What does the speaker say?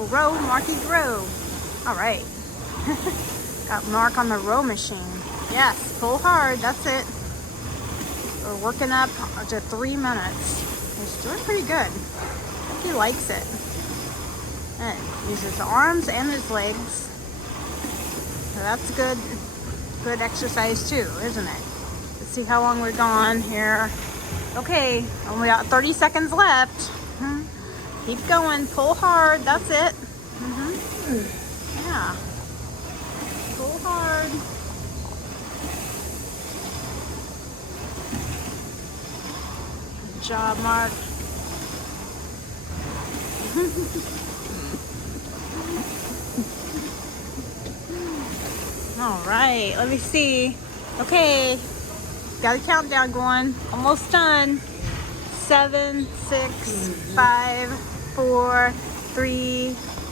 row, row, Marky's row. All right. Got Mark on the row machine. Yes, pull hard. That's it. We're working up to 3 minutes. He's doing pretty good. I think he likes it. And uses his arms and his legs. So that's good exercise too, isn't it? Let's see how long we're gone here. Okay, only got 30 seconds left. Keep going, pull hard, that's it. Yeah, pull hard. Good job, Mark. All right, let me see. Okay, got a countdown going. Almost done. 7, 6, 5, 4, 3,